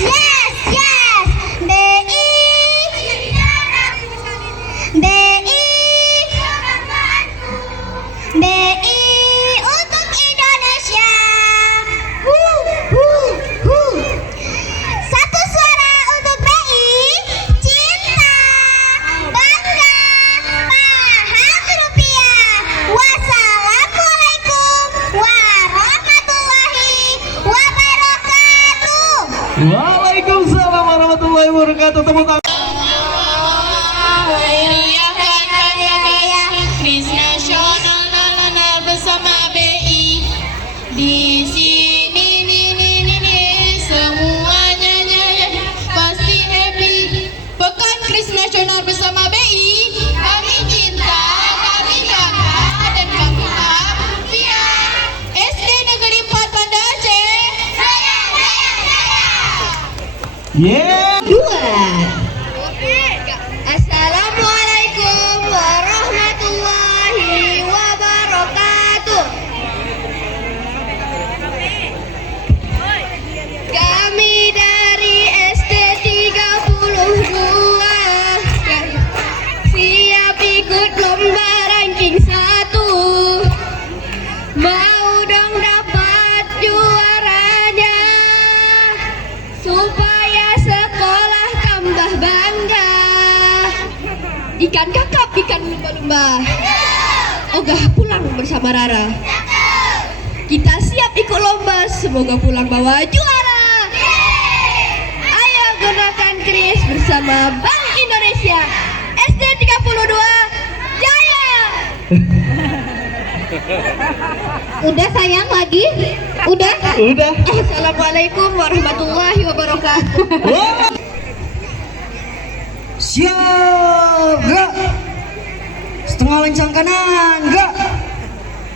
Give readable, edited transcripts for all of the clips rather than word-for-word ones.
Yes, yes. BI. BI. BI untuk Indonesia. Satu suara untuk BI. Cinta, bangga, paham rupiah. Wassalamualaikum warahmatullahi wabarakatuh. Waalaikumsalam warahmatullahi wabarakatuh. Tepuk tangan. Kuis nasional bersama BI. Di sini semuanya pasti happy. Pekan kuis nasional bersama BI. Kami cinta, kami bangga, dan kami paham rupiah. SD Negeri 4 Banda Aceh. Yeah. Assalamualaikum warahmatullahi wabarakatuh. Kami dari SD 32 siap ikut lomba ranking 1. Mau dong dapat juaranya supaya sekolah tambah bangga. Ikan kakap, ikan lumba-lumba. Ogah pulang bersama Rara. Kita siap ikut lomba, semoga pulang bawa juara. Ayo gunakan kris bersama Bank Indonesia. SD 32 Jaya. Udah sayang lagi? Udah? Udah. Assalamualaikum warahmatullahi wabarakatuh. Siap, gerak. Setengah lencang kanan, gerak.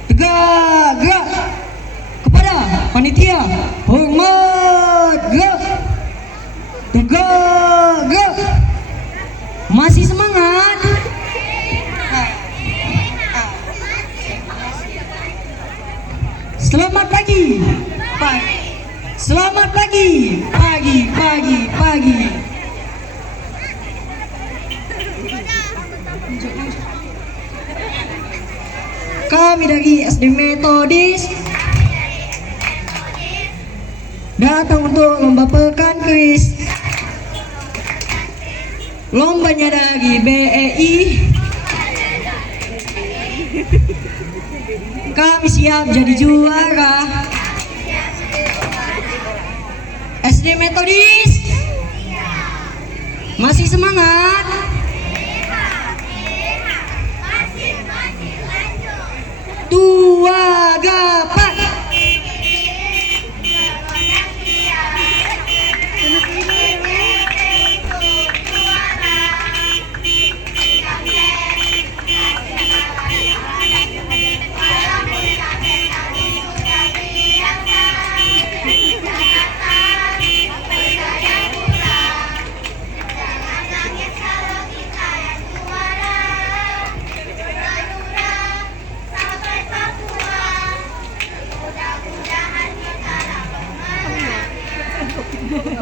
Tegak, gerak. Kepada panitia, hormat, gerak. Tegak, gerak. Masih semangat. Selamat pagi. Selamat pagi. Pagi. Kami dari SD Metodis datang untuk lomba pekan kuis. Lombanya dari BEI. Kami siap jadi juara. SD Metodis masih semangat. Dua gapat.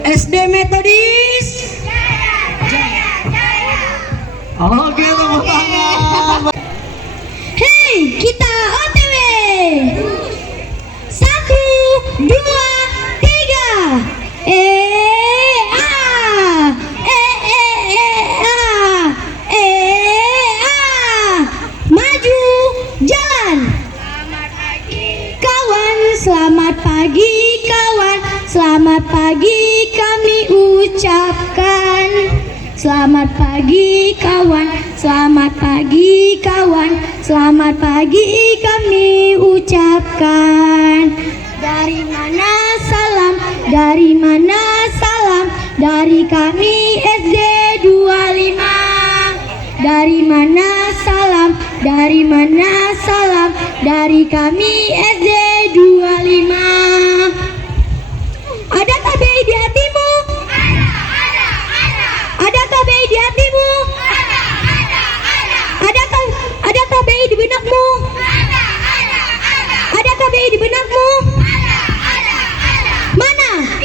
SD Metodis. Oke, tepuk tangan. Hei, kita OTW. 1, 2, 3. Maju, jalan. Kawan, selamat pagi kawan. Selamat pagi kami ucapkan. Selamat pagi kawan. Selamat pagi kawan. Selamat pagi kami ucapkan. Dari mana salam? Dari mana salam? Dari kami SD 25. Dari mana salam? Dari mana salam? Dari kami SD 25. Ada KBI di hatimu? Ada KBI di hatimu? Ada KBI di benakmu? Ada KBI di benakmu? Mana?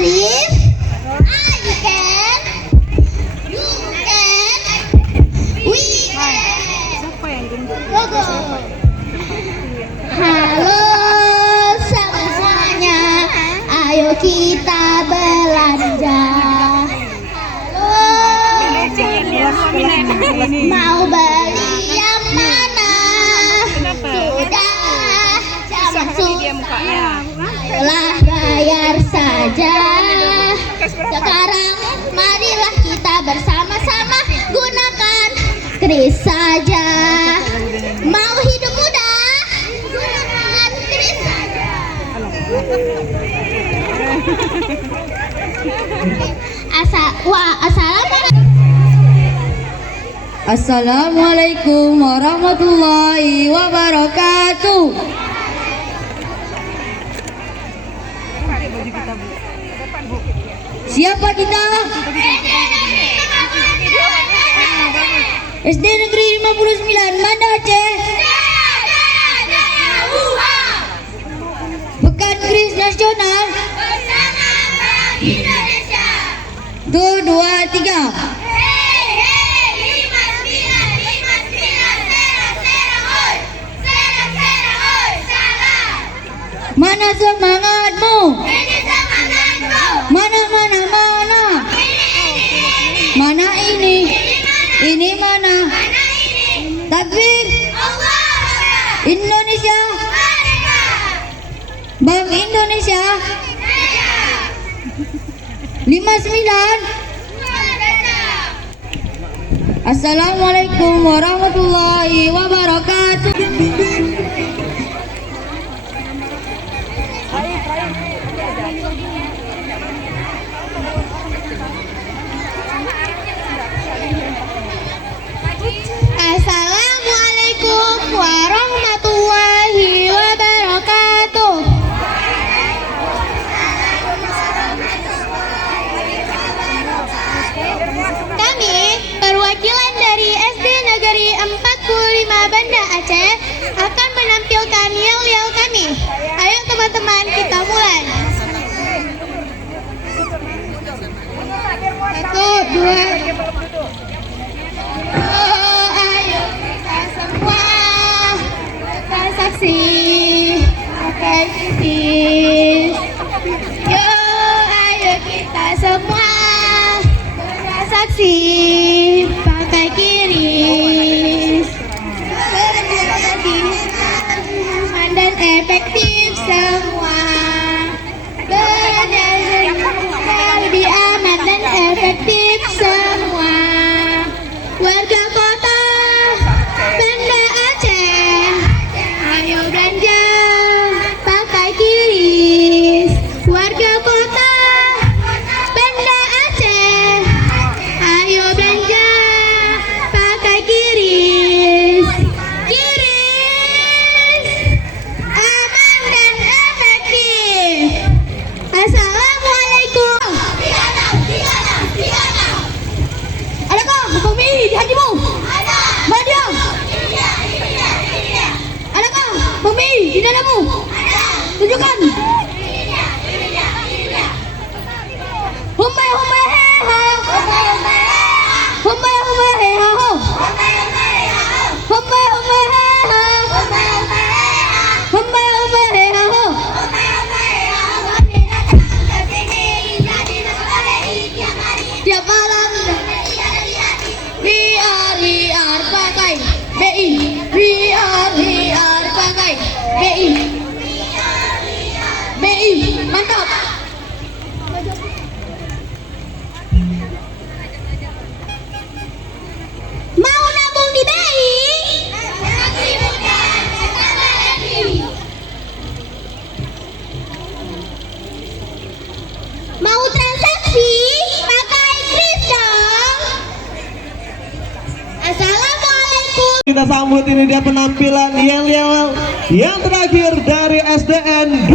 Arif. I can. You can. We can. Go go. Halo semuanya, ayo kita belanja. Mau beli yang mana? Sudah, ayolah bayar saja. Sekarang marilah kita bersama-sama gunakan kris saja. Mau hidup mudah? Gunakan kris saja. Assalamualaikum warahmatullahi wabarakatuh. Siapa kita? SD Negeri 59 Banda Aceh. Pekan Kris Nasional. Tuh, 2, 3. Mana semangatmu? Mana? Mana ini? Ini mana? Takbir. Indonesia. Bank Indonesia. 59. Assalamualaikum warahmatullahi wabarakatuh. Assalamualaikum warahmatullahi wabarakatuh. Kami perwakilan dari SD Negeri 45 Banda Aceh akan menampilkan yel-yel kami. Ayo teman-teman, kita mulai. 1, 2. Ayo kita semua bertransaksi pakai kris. Yo, ayo kita semua bertransaksi pakai kris. Aman dan efektif semua. Lebih aman dan efektif semua. Warga kota Banda Aceh, ayo belanja pakai kris. Warga kota Banda Aceh, ayo belanja pakai kris. Kris aman dan efektif. Assalamualaikum. Adakah bumi di hatimu? Ada. Mana? Adakah bumi di dadamu? Ada. Tunjukkan. Humai humai he ha. Humai humai he ha ho. Humai humai he ha. Humai humai he ha ho. Tiap malam liar pakai BI, liar pakai BI, mantap. Mau nabung di BI? Mau transaksi? Pakai kris dong. Assalamualaikum. Kita sambut ini dia penampilan yel-yel yang terakhir dari SDN 20.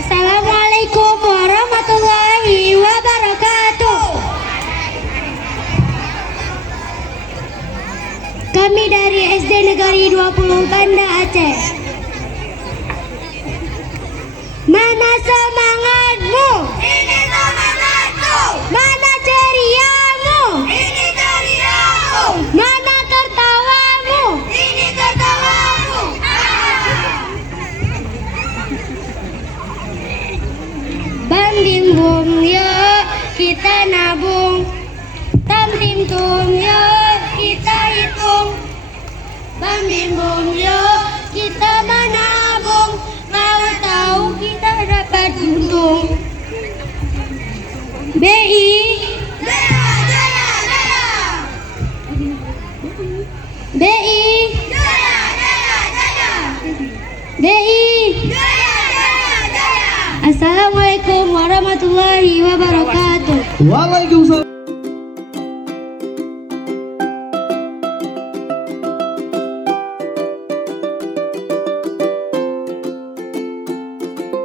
Assalamualaikum warahmatullahi wabarakatuh. Kami dari SD Negeri 20 Banda Aceh. Mana semangatmu? Ini semangatku. Mana ceriamu? Ini ceriamu. Mana tertawamu? Ini tertawamu. Bam bim bum yuk kita nabung. Tam tim tum yuk kita hitung. Bam bim bum yuk kita menabung. Mau tahu kita dapat untung. BI Jaya Jaya Jaya. BI Jaya Jaya Jaya. BI Jaya Jaya Jaya. Assalamualaikum warahmatullahi wabarakatuh. Waalaikumsalam.